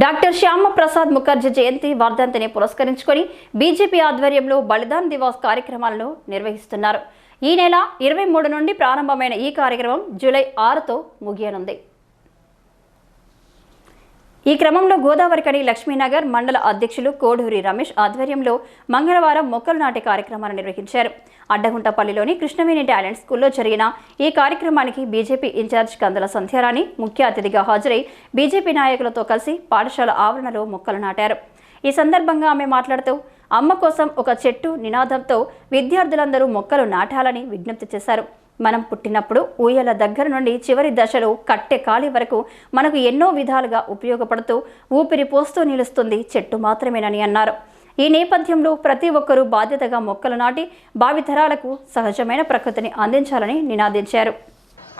Doctor Shyama Prasad Mukherjee జయంతి వర్ధంతిని పురస్కరించుకొని బీజేపీ ఆధ్వర్యంలో బలిదాన్ దివాస్ కార్యక్రమాలను నిర్వహిస్తున్నారు. ఈ నెల ఇరవై మూడు నుండి ప్రారంభమైన ఈ కార్యక్రమం జూలై ఆరుతో ముగియనుంది. ఈ క్రమంలో గోదావరికని లక్ష్మీనగర్ మండల అధ్యక్షులు కోడూరి రమేష్ ఆధ్వర్యంలో మంగళవారం మొక్కలు నాటే కార్యక్రమాన్ని నిర్వహించారు. అడ్డగుంటపల్లిలోని కృష్ణవేణి టాలెంట్ స్కూల్లో జరిగిన ఈ కార్యక్రమానికి బీజేపీ ఇన్ఛార్జ్ కందల సంధ్యారాణి ముఖ్య అతిథిగా హాజరై బీజేపీ నాయకులతో కలిసి పాఠశాల ఆవరణలో మొక్కలు నాటారు. ఈ సందర్భంగా ఆమె మాట్లాడుతూ అమ్మ కోసం ఒక చెట్టు నినాదంతో విద్యార్థులందరూ మొక్కలు నాటాలని విజ్ఞప్తి చేశారు. మనం పుట్టినప్పుడు ఊయల దగ్గర నుండి చివరి దశలో కట్టె కాలి వరకు మనకు ఎన్నో విధాలుగా ఉపయోగపడుతూ ఊపిరి పోస్తూ నిలుస్తుంది చెట్టు మాత్రమేనని అన్నారు. ఈ నేపథ్యంలో ప్రతి ఒక్కరూ బాధ్యతగా మొక్కలు నాటి భావితరాలకు సహజమైన ప్రకృతిని అందించాలని నినాదించారు.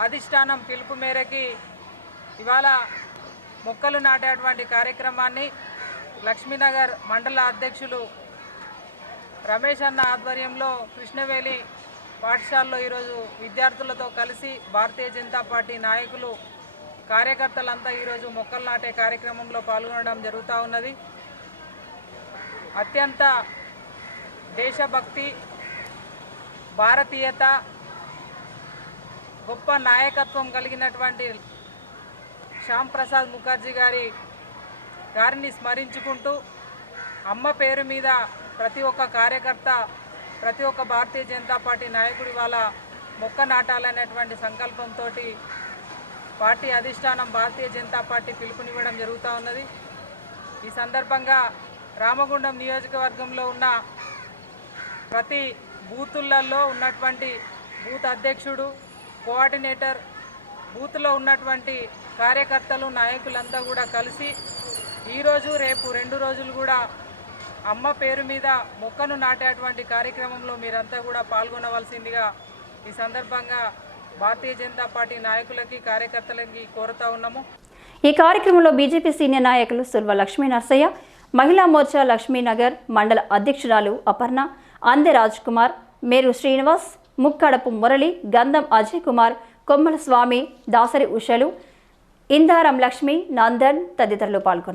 అధిష్టానం పిలుపు మేరకి ఇవాళ మొక్కలు నాటేటువంటి కార్యక్రమాన్ని లక్ష్మీనగర్ మండల అధ్యక్షులు రమేష్ అన్న ఆధ్వర్యంలో కృష్ణవేలి పాఠశాలలో ఈరోజు విద్యార్థులతో కలిసి భారతీయ జనతా పార్టీ నాయకులు కార్యకర్తలంతా ఈరోజు మొక్కలు నాటే కార్యక్రమంలో పాల్గొనడం జరుగుతూ ఉన్నది. అత్యంత దేశభక్తి భారతీయత గొప్ప నాయకత్వం కలిగినటువంటి శ్యామ్ ప్రసాద్ ముఖర్జీ గారి గారిని స్మరించుకుంటూ అమ్మ పేరు మీద ప్రతి ఒక్క కార్యకర్త ప్రతి ఒక్క భారతీయ జనతా పార్టీ నాయకుడి వాళ్ళ మొక్క నాటాలనేటువంటి సంకల్పంతో పార్టీ అధిష్టానం భారతీయ జనతా పార్టీ పిలుపునివ్వడం జరుగుతూ ఉన్నది. ఈ సందర్భంగా రామగుండం నియోజకవర్గంలో ఉన్న ప్రతి బూతులలో ఉన్నటువంటి బూత్ అధ్యక్షుడు కోఆర్డినేటర్ బూత్లో ఉన్నటువంటి కార్యకర్తలు నాయకులంతా కూడా కలిసి ఈరోజు రేపు రెండు రోజులు కూడా అమ్మ పేరు మీద మొక్కను నాటేటువంటి కార్యక్రమంలో మీరంతా కూడా పాల్గొనవలసిందిగా ఈ సందర్భంగా భారతీయ జనతా పార్టీ నాయకులకి కార్యకర్తలకి కోరుతా ఉన్నాము. ఈ కార్యక్రమంలో బీజేపీ సీనియర్ నాయకులు సుల్వ లక్ష్మీ నర్సయ్య మహిళా మోర్చా లక్ష్మీనగర్ మండల అధ్యక్షురాలు అపర్ణ అందె రాజ్ కుమార్ మేరు శ్రీనివాస్ ముక్కడపు మురళి గంధం అజయ్ కుమార్ కొమ్మల స్వామి దాసరి ఉషలు ఇందారం లక్ష్మి నందన్ తదితరులు పాల్గొన్నారు.